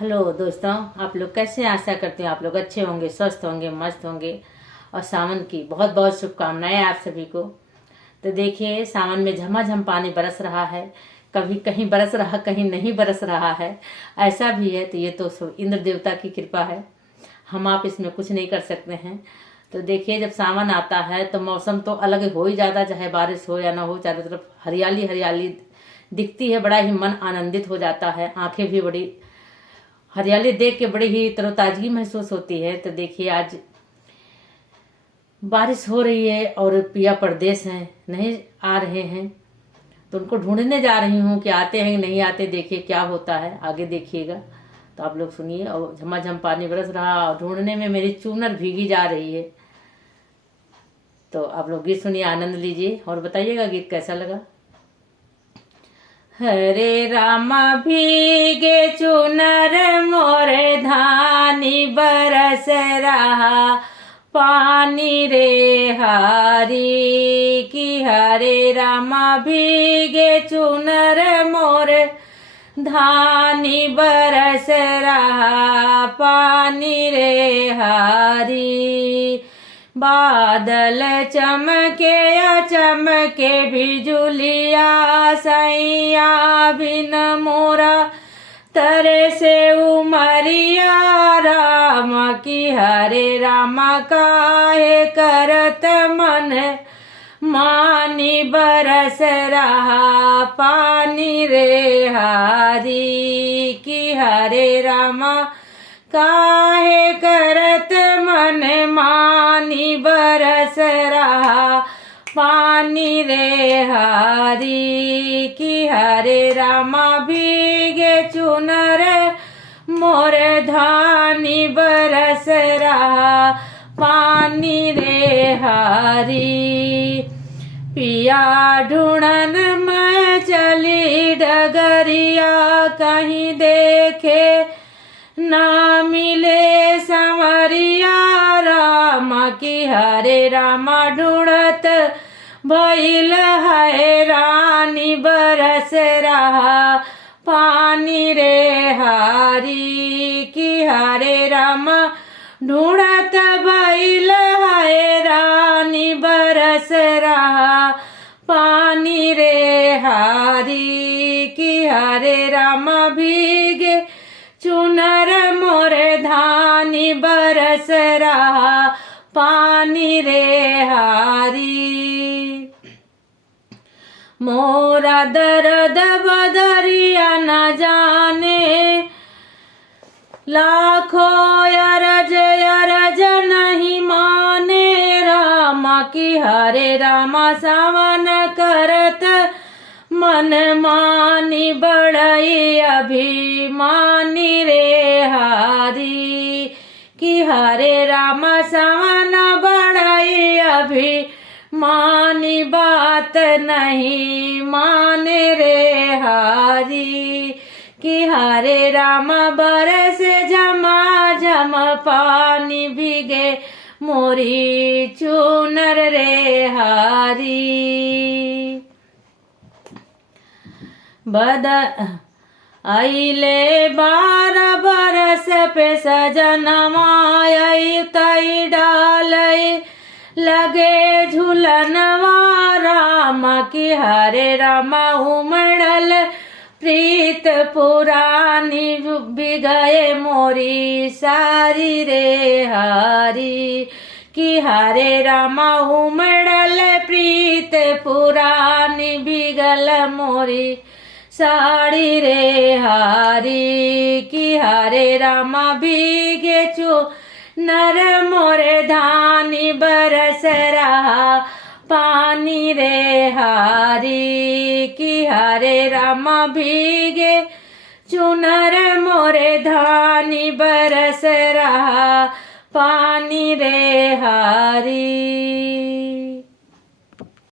Hello दोस्तों, आप लोग कैसे हैं? आशा करते हैं आप लोग अच्छे होंगे, स्वस्थ होंगे, मस्त होंगे। और सावन की बहुत बहुत शुभकामनाएं आप सभी को। तो देखिए, सावन में झमाझम पानी बरस रहा है। कभी कहीं बरस रहा, कहीं नहीं बरस रहा है। ऐसा भी है, तो ये तो सब इंद्र देवता की कृपा है। हम आप इसमें कुछ नहीं कर सकते हैं। तो देखिए, जब सावन आता है तो मौसम तो अलग हो ही जाता, चाहे बारिश हो या ना हो, चारों तरफ हरियाली हरियाली दिखती है। बड़ा ही मन आनंदित हो जाता है, आंखें भी बड़ी हरियाली देख के बड़ी ही तरोताजगी महसूस होती है। तो देखिए, आज बारिश हो रही है और पिया परदेश हैं, नहीं आ रहे हैं, तो उनको ढूंढने जा रही हूँ कि आते हैं कि नहीं आते। देखिए क्या होता है, आगे देखिएगा। तो आप लोग सुनिए। और झमाझम पानी बरस रहा और ढूंढने में मेरी चूनर भीगी जा रही है। तो आप लोग गीत सुनिए, आनंद लीजिए और बताइएगा गीत कैसा लगा। हरे रामा भीगे चुनर मोरे धानी बरस रहा पानी रे हारी की। हरे रामा भीगे चुनर मोरे धानी बरस रहा पानी रे हारी। बादल चमके या चमके बिजुलिया सैया बिन मोरा तरे से उमरिया। राम की हरे राम काहे करत मन मानी बरस रहा पानी रे हारी की। हरे राम काहे करत मन मानी बरस रहा पानी रे हारी की। हरे रामा भीगे चुनर मोर धानी बरस रहा पानी रे हारी। पिया ढूंढन मैं चली डगरिया, कहीं देखे ना मिले संवरिया। राम की हरे रामा ढूंढत भइल है रानी बरस रहा पानी रे हारी की। हरे रामा ढूंढत भइल है रानी बरस रहा पानी रे हारी की। हरे रामा भीगे चुनर मोरे धानी बरस रहा पानी रे हारी। मोरा दर्द बदरिया न जाने, लाखों अरज नहीं माने। रामा की हरे रामा सावन करत मन मानी बड़ई अभिमानी रे हारी की। हरे रामा सावन बड़ई अभिमानी बात नहीं माने रे हारी की। हरे रामा बरस झमाझम पानी भीगे मोरी चुनर रे हारी। आइले 12 बरस पे सजनवाई तई डालई लगे झूलनवा। राम की हरे रामा उमड़ल प्रीत पुरानी भी गए मोरी सारी रे हारी की। हरे रामा उमड़ल प्रीत पुरानी बिगल मोरी साड़ी रे हारी की। हरे रामा भीगे चुनर मोरे धानी बरस रहा पानी रे हारी की। हरे रामा भीगे चुनर मोरे धानी बरस रहा पानी रे हारी।